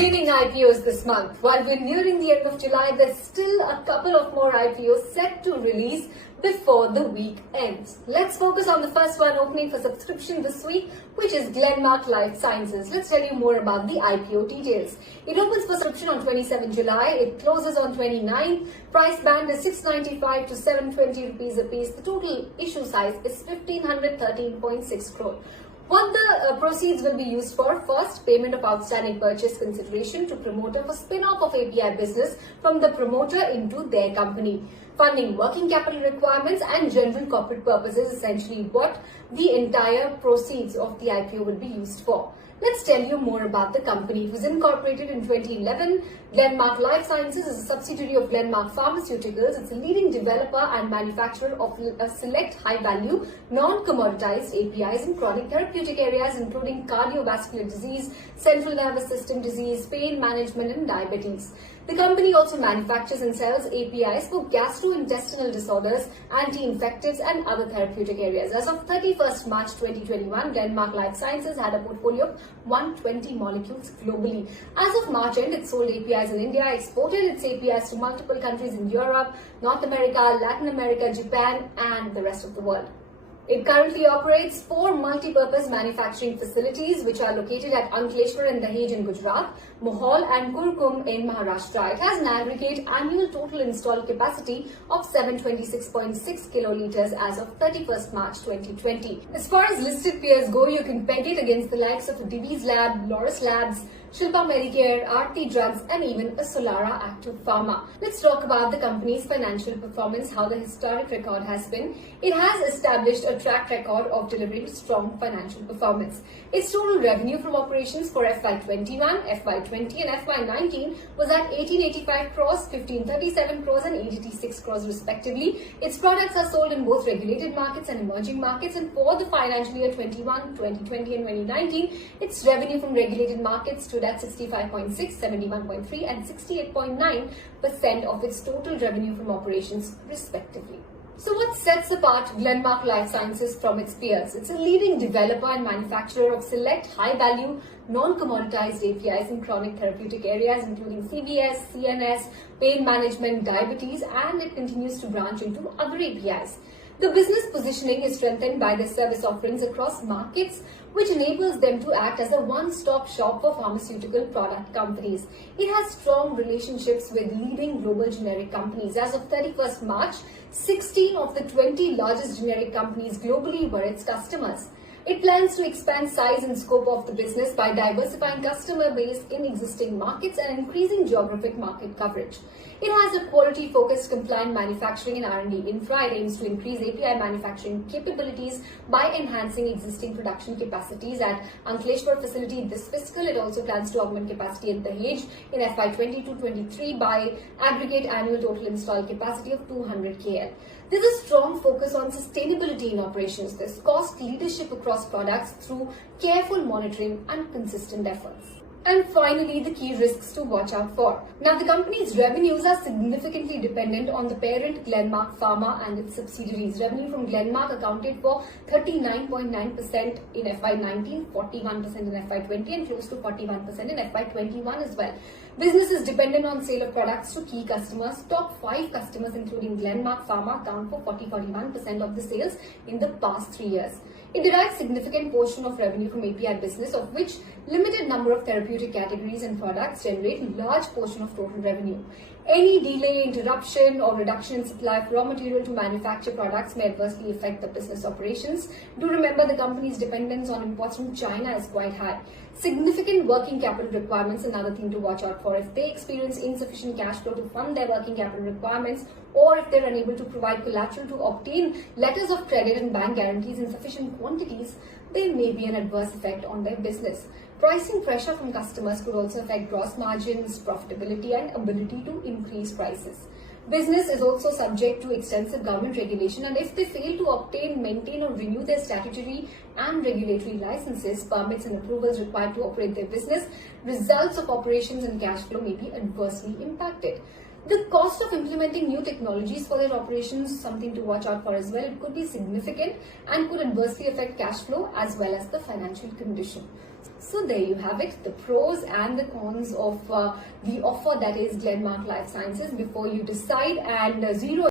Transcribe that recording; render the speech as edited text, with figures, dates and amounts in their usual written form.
Leading IPOs this month. While we're nearing the end of July, there's still a couple of more IPOs set to release before the week ends. Let's focus on the first one opening for subscription this week, which is Glenmark Life Sciences. Let's tell you more about the IPO details. It opens for subscription on 27 July. It closes on 29. Price band is 695 to 720 rupees a piece. The total issue size is 1513.6 crore. What the proceeds will be used for: first, payment of outstanding purchase consideration to promoter for spin-off of API business from the promoter into their company. Funding working capital requirements and general corporate purposes, essentially what the entire proceeds of the IPO will be used for. Let's tell you more about the company. It was incorporated in 2011. Glenmark Life Sciences is a subsidiary of Glenmark Pharmaceuticals. It's a leading developer and manufacturer of select high-value, non-commoditized APIs in chronic therapeutic areas, including cardiovascular disease, central nervous system disease, pain management, and diabetes. The company also manufactures and sells APIs for gastrointestinal disorders, anti-infectives, and other therapeutic areas. As of 31st March 2021, Glenmark Life Sciences had a portfolio of 120 molecules globally. As of March end, it sold APIs in India, exported its APIs to multiple countries in Europe, North America, Latin America, Japan, and the rest of the world. It currently operates 4 multi-purpose manufacturing facilities, which are located at Ankleshwar in Dahej in Gujarat, Mohol and Kurkum in Maharashtra. It has an aggregate annual total installed capacity of 726.6 kiloliters as of 31st March 2020. As far as listed peers go, you can peg it against the likes of Divi's Lab, Laurus Labs, Shilpa Medicare, Aarti Drugs, and even a Solara Active Pharma. Let's talk about the company's financial performance, how the historic record has been. It has established a track record of delivering strong financial performance. Its total revenue from operations for FY21, FY20 and FY19 was at 1885 crores, 1537 crores and 886 crores respectively. Its products are sold in both regulated markets and emerging markets, and for the financial year 21, 2020 and 2019, its revenue from regulated markets stood at 65.6, 71.3 and 68.9% of its total revenue from operations respectively. So what sets apart Glenmark Life Sciences from its peers? It's a leading developer and manufacturer of select high-value, non-commoditized APIs in chronic therapeutic areas, including CVS, CNS, pain management, diabetes, and it continues to branch into other APIs. The business positioning is strengthened by their service offerings across markets, which enables them to act as a one-stop shop for pharmaceutical product companies. It has strong relationships with leading global generic companies. As of 31st March, 16 of the 20 largest generic companies globally were its customers. It plans to expand size and scope of the business by diversifying customer base in existing markets and increasing geographic market coverage. It has a quality-focused, compliant manufacturing and R&D infra. It aims to increase API manufacturing capabilities by enhancing existing production capacities at Ankleshwar facility this fiscal. It also plans to augment capacity at Dahej in FY22-23 by aggregate annual total installed capacity of 200 KL. There's a strong focus on sustainability in operations. There's cost leadership across products through careful monitoring and consistent efforts. And finally, the key risks to watch out for. Now, the company's revenues are significantly dependent on the parent Glenmark Pharma and its subsidiaries. Revenue from Glenmark accounted for 39.9% in FY19, 41% in FY20 and close to 41% in FY21 as well. Business is dependent on sale of products to key customers. Top 5 customers, including Glenmark Pharma, account for 40-41% of the sales in the past 3 years. It derives significant portion of revenue from API business, of which limited number of therapeutic categories and products generate large portion of total revenue. Any delay, interruption or reduction in supply of raw material to manufacture products may adversely affect the business operations. Do remember the company's dependence on imports from China is quite high. Significant working capital requirements, another thing to watch out for. If they experience insufficient cash flow to fund their working capital requirements, or if they're unable to provide collateral to obtain letters of credit and bank guarantees in sufficient quantities, there may be an adverse effect on their business. Pricing pressure from customers could also affect gross margins, profitability, and ability to increase prices. Business is also subject to extensive government regulation, and if they fail to obtain, maintain or renew their statutory and regulatory licenses, permits and approvals required to operate their business, results of operations and cash flow may be adversely impacted. The cost of implementing new technologies for their operations is something to watch out for as well. It could be significant and could adversely affect cash flow as well as the financial condition. So there you have it, the pros and the cons of the offer that is Glenmark Life Sciences before you decide. And Zero